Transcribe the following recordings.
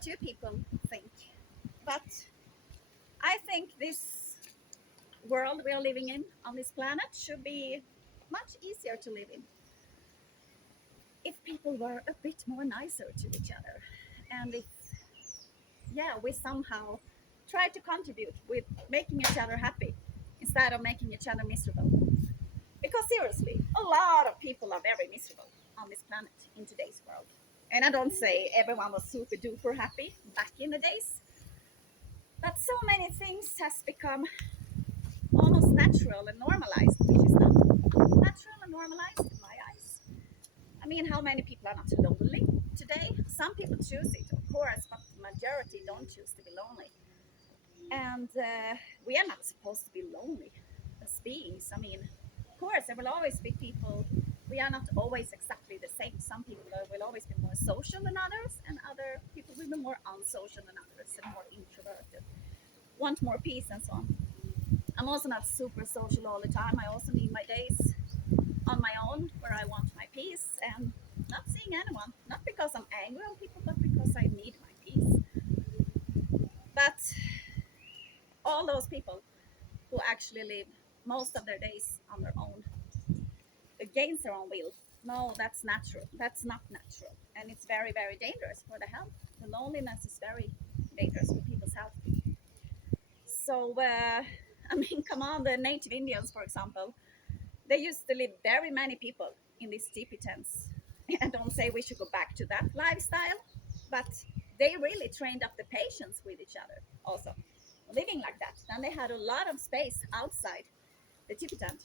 what you people think, but I think this world we are living in on this planet should be much easier to live in if people were a bit more nicer to each other, and if we somehow try to contribute with making each other happy instead of making each other miserable. Because seriously, a lot of people are very miserable on this planet in today's world. And I don't say everyone was super duper happy back in the days, but so many things has become almost natural and normalized, which is not natural and normalized in my eyes. I mean, how many people are not lonely today? Some people choose it, of course, but the majority don't choose to be lonely. And we are not supposed to be lonely as beings. I mean, of course, there will always be people. We are not always exactly the same. Some people will always be more social than others, and other people will be more unsocial than others and more introverted, want more peace and so on. I'm also not super social all the time. I also need my days on my own where I want my peace and not seeing anyone. Not because I'm angry on people, but because I need my peace. But all those people who actually live most of their days on their own, against their own will, no, that's natural. That's not natural. And it's very, very dangerous for the health. The loneliness is very dangerous for people's health. So, I mean, come on, the native Indians, for example, they used to live very many people in these teepee tents. I don't say we should go back to that lifestyle, but they really trained up the patience with each other also, living like that. Then they had a lot of space outside the teepee tent.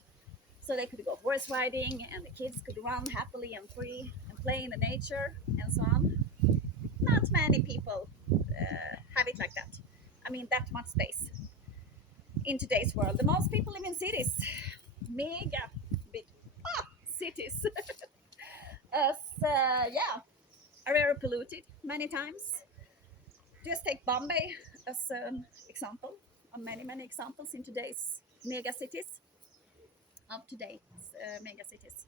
So they could go horse riding and the kids could run happily and free and play in the nature and so on. Not many people have it like that. I mean, that much space in today's world. The most people live in cities, mega big cities. As are very polluted many times. Just take Bombay as an example, of many, many examples in today's mega cities, of today's mega cities.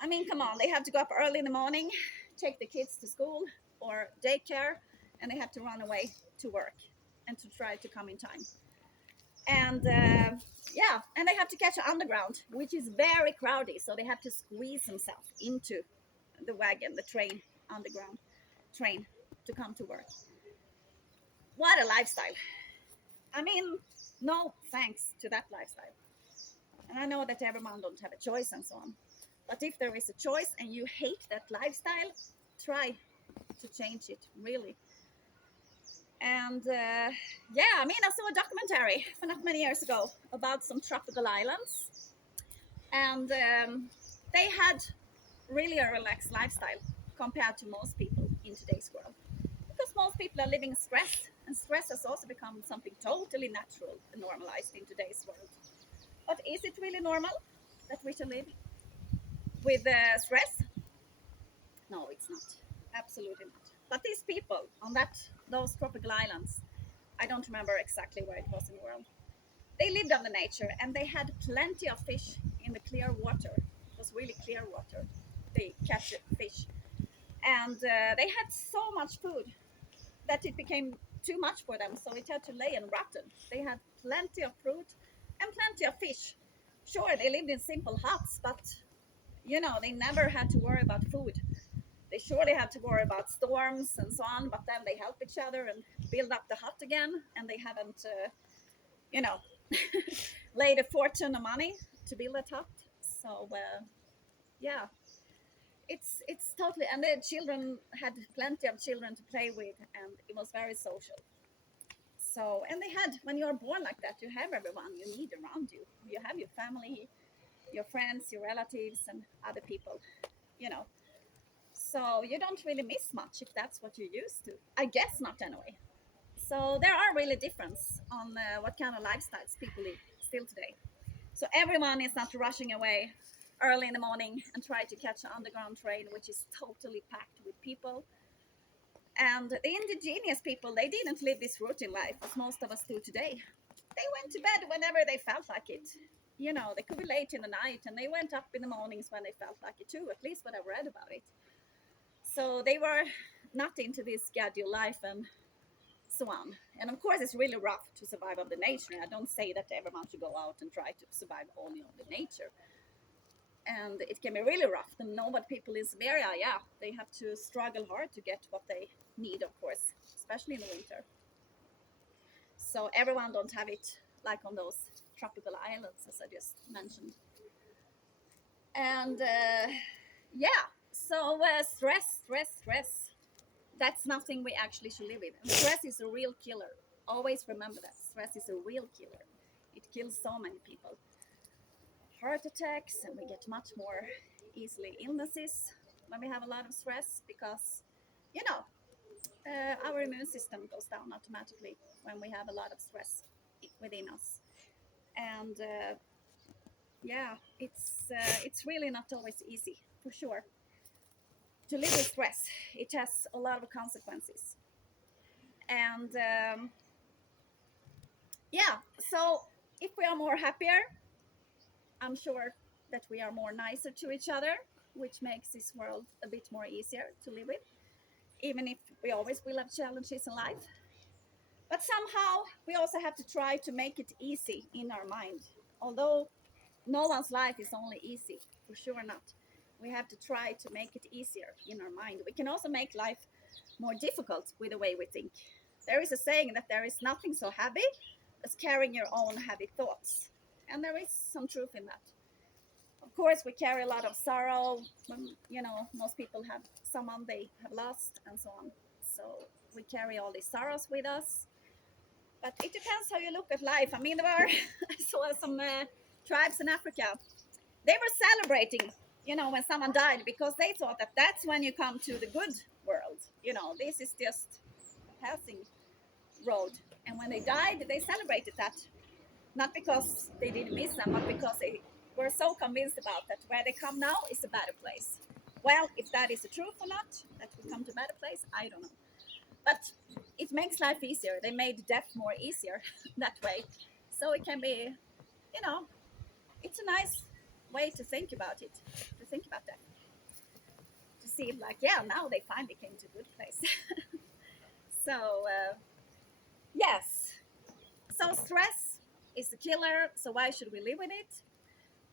I mean, come on, they have to go up early in the morning, take the kids to school or daycare, and they have to run away to work and to try to come in time. And and they have to catch an underground, which is very crowded, so they have to squeeze themselves into the wagon, the train, underground train to come to work. What a lifestyle. I mean, no thanks to that lifestyle. And I know that everyone don't have a choice and so on. But if there is a choice and you hate that lifestyle, try to change it, really. And I mean, I saw a documentary for not many years ago about some tropical islands. And they had really a relaxed lifestyle compared to most people in today's world. Because most people are living stress, and stress has also become something totally natural and normalized in today's world. But is it really normal that we should live with stress? No, it's not. Absolutely not. But these people on those tropical islands, I don't remember exactly where it was in the world. They lived on the nature and they had plenty of fish in the clear water. It was really clear water. They catch fish, and they had so much food that it became too much for them, so it had to lay and rotten. They had plenty of fruit and plenty of fish. Sure, they lived in simple huts, but they never had to worry about food. They surely had to worry about storms and so on, but then they help each other and build up the hut again, and they haven't, you know, laid a fortune of money to build that hut. So, yeah, it's totally, and the children had plenty of children to play with, and it was very social. So, and they had, when you're born like that, you have everyone you need around you. You have your family, your friends, your relatives, and other people, you know. So you don't really miss much if that's what you're used to. I guess not anyway. So there are really difference on what kind of lifestyles people live still today. So everyone is not rushing away early in the morning and try to catch an underground train, which is totally packed with people. And the indigenous people, they didn't live this routine life as most of us do today. They went to bed whenever they felt like it. They could be late in the night and they went up in the mornings when they felt like it too, at least what I've read about it. So they were not into this schedule life and so on. And of course, it's really rough to survive on the nature. I don't say that everyone should go out and try to survive only on the nature. And it can be really rough to know what people in Siberia, yeah, they have to struggle hard to get what they need, of course, especially in the winter. So everyone don't have it like on those tropical islands, as I just mentioned. And yeah, so stress. That's nothing we actually should live with. And stress is a real killer. Always remember that stress is a real killer. It kills so many people. Heart attacks, and we get much more easily illnesses when we have a lot of stress because, you know, our immune system goes down automatically when we have a lot of stress within us. And yeah, it's really not always easy for sure to live with stress. It has a lot of consequences. And yeah, so if we are more happier, I'm sure that we are more nicer to each other, which makes this world a bit more easier to live with, even if we always will have challenges in life. But somehow we also have to try to make it easy in our mind. Although no one's life is only easy, for sure not. We have to try to make it easier in our mind. We can also make life more difficult with the way we think. There is a saying that there is nothing so heavy as carrying your own heavy thoughts. And there is some truth in that. Of course, we carry a lot of sorrow when, most people have someone they have lost and so on. So we carry all these sorrows with us. But it depends how you look at life. I mean, there were, I saw some tribes in Africa. They were celebrating, when someone died because they thought that that's when you come to the good world. This is just a passing road. And when they died, they celebrated that. Not because they didn't miss them, but because they were so convinced about that where they come now is a better place. Well, if that is the truth or not, that we come to a better place, I don't know. But it makes life easier. They made death more easier that way. So it can be, you know, it's a nice way to think about it, to think about that. To see it like, yeah, now they finally came to a good place. So, yes. So stress is the killer. So why should we live with it?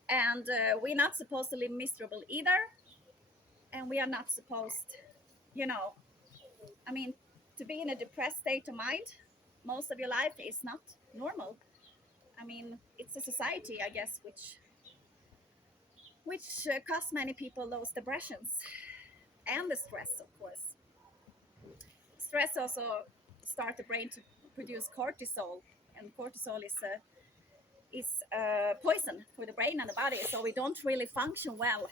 And we're not supposed to live miserable either. And we are not supposed, you know, I mean, to be in a depressed state of mind most of your life is not normal. I mean, it's a society, I guess, which costs many people those depressions and the stress, of course. Stress also start the brain to produce cortisol, and cortisol is poison for the brain and the body. So we don't really function well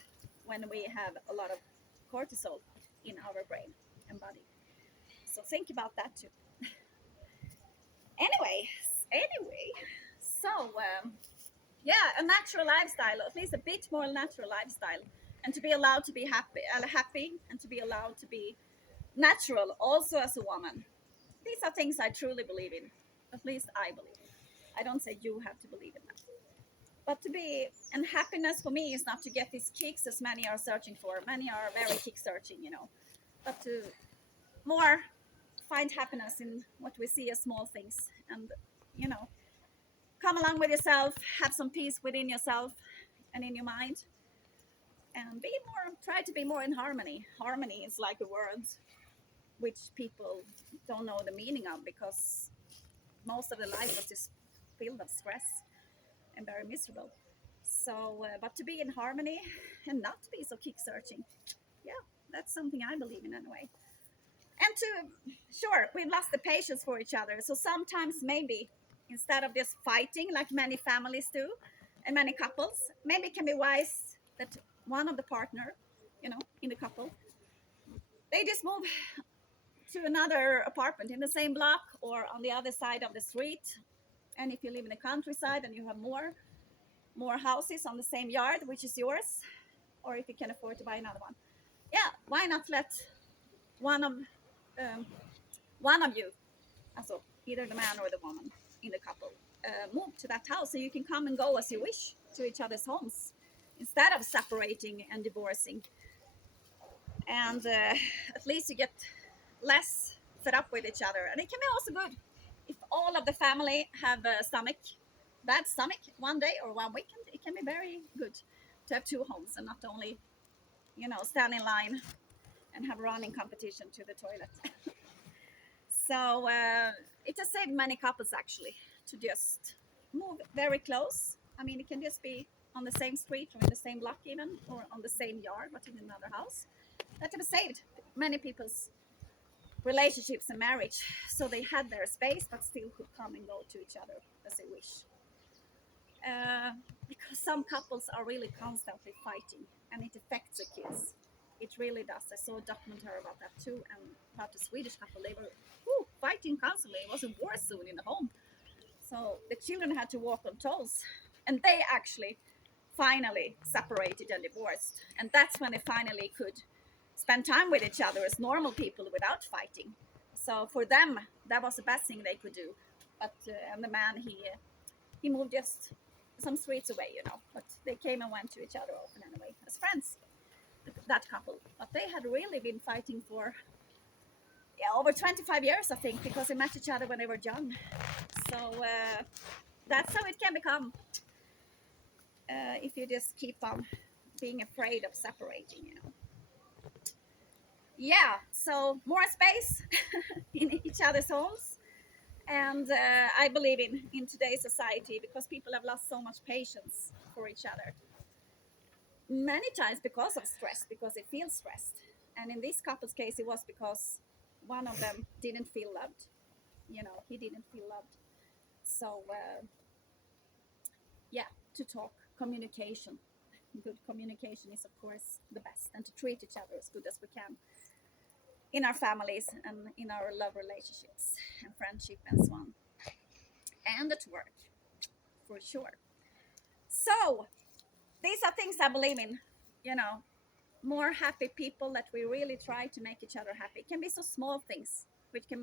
when we have a lot of cortisol in our brain and body. So think about that too. Anyway, so yeah, a natural lifestyle, at least a bit more natural lifestyle, and to be allowed to be happy, and to be allowed to be natural also as a woman. These are things I truly believe in. At least I believe in. I don't say you have to believe in that. But to be, and happiness for me is not to get these kicks as many are searching for. Many are very kick searching, but to more find happiness in what we see as small things, and you know come along with yourself, have some peace within yourself and in your mind, and try to be more in harmony. Harmony is like a word which people don't know the meaning of, because most of the life was just filled of stress and very miserable. So but to be in harmony and not be so kick searching, yeah, that's something I believe in anyway. And to, sure, we've lost the patience for each other, so sometimes maybe instead of just fighting like many families do and many couples, maybe it can be wise that one of the partner, in the couple, they just move to another apartment in the same block or on the other side of the street. And if you live in the countryside and you have more houses on the same yard which is yours, or if you can afford to buy another one, yeah, why not let one of um, one of you, also either the man or the woman in the couple, move to that house, so you can come and go as you wish to each other's homes instead of separating and divorcing. And at least you get less fed up with each other. And it can be also good if all of the family have a bad stomach one day or one weekend. It can be very good to have two homes and not only, stand in line and have running competition to the toilet. So it has saved many couples actually to just move very close. I mean, it can just be on the same street or in the same block even, or on the same yard, but in another house. That have saved many people's relationships and marriage. So they had their space, but still could come and go to each other as they wish. Because some couples are really constantly fighting, and it affects the kids. It really does. I saw a documentary about that too, and about a Swedish couple. They were fighting constantly. It was a war zone in the home. So the children had to walk on toes, and they actually finally separated and divorced. And that's when they finally could spend time with each other as normal people without fighting. So for them, that was the best thing they could do. But and the man, he moved just some streets away, But they came and went to each other often anyway as friends. That couple, but they had really been fighting for over 25 years, I think, because they met each other when they were young. So that's how it can become if you just keep on being afraid of separating. Yeah, so more space in each other's homes. And I believe in today's society, because people have lost so much patience for each other, many times because of stress, because they feel stressed. And in this couple's case, it was because one of them didn't feel loved. He didn't feel loved. So yeah, to talk, communication, good communication is of course the best, and to treat each other as good as we can in our families and in our love relationships and friendship and so on, and at work, for sure. So these are things I believe in, you know more happy people, that we really try to make each other happy. It can be so small things which can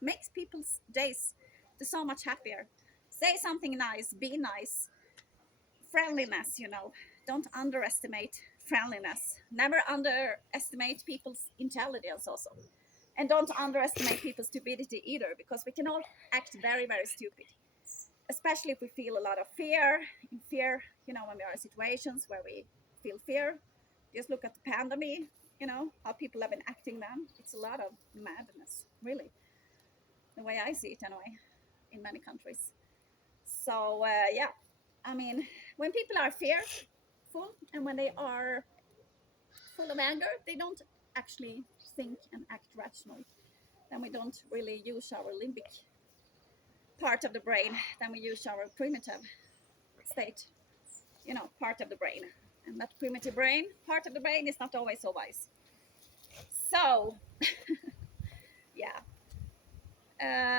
makes people's days so much happier. Say something nice, be nice. Friendliness, don't underestimate friendliness. Never underestimate people's intelligence also. And don't underestimate people's stupidity either, because we can all act very, very stupid, especially if we feel a lot of fear. In fear, when there are situations where we feel fear, just look at the pandemic, how people have been acting then. It's a lot of madness, really, the way I see it anyway, in many countries. So, yeah, I mean, when people are fearful and when they are full of anger, they don't actually think and act rationally. Then we don't really use our limbic part of the brain. Then we use our primitive state, part of the brain. And that primitive brain, part of the brain, is not always so wise. So, yeah,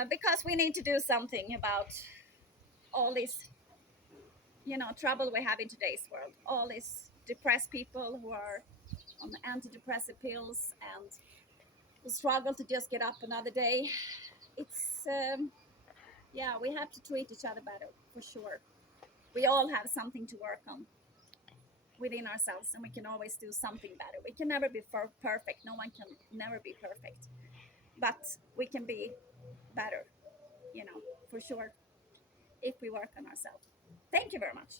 because we need to do something about all this, trouble we have in today's world. All these depressed people who are on antidepressant pills and who struggle to just get up another day. It's, yeah, we have to treat each other better, for sure. We all have something to work on within ourselves, and we can always do something better. We can never be perfect. No one can never be perfect, but we can be better, for sure, if we work on ourselves. Thank you very much.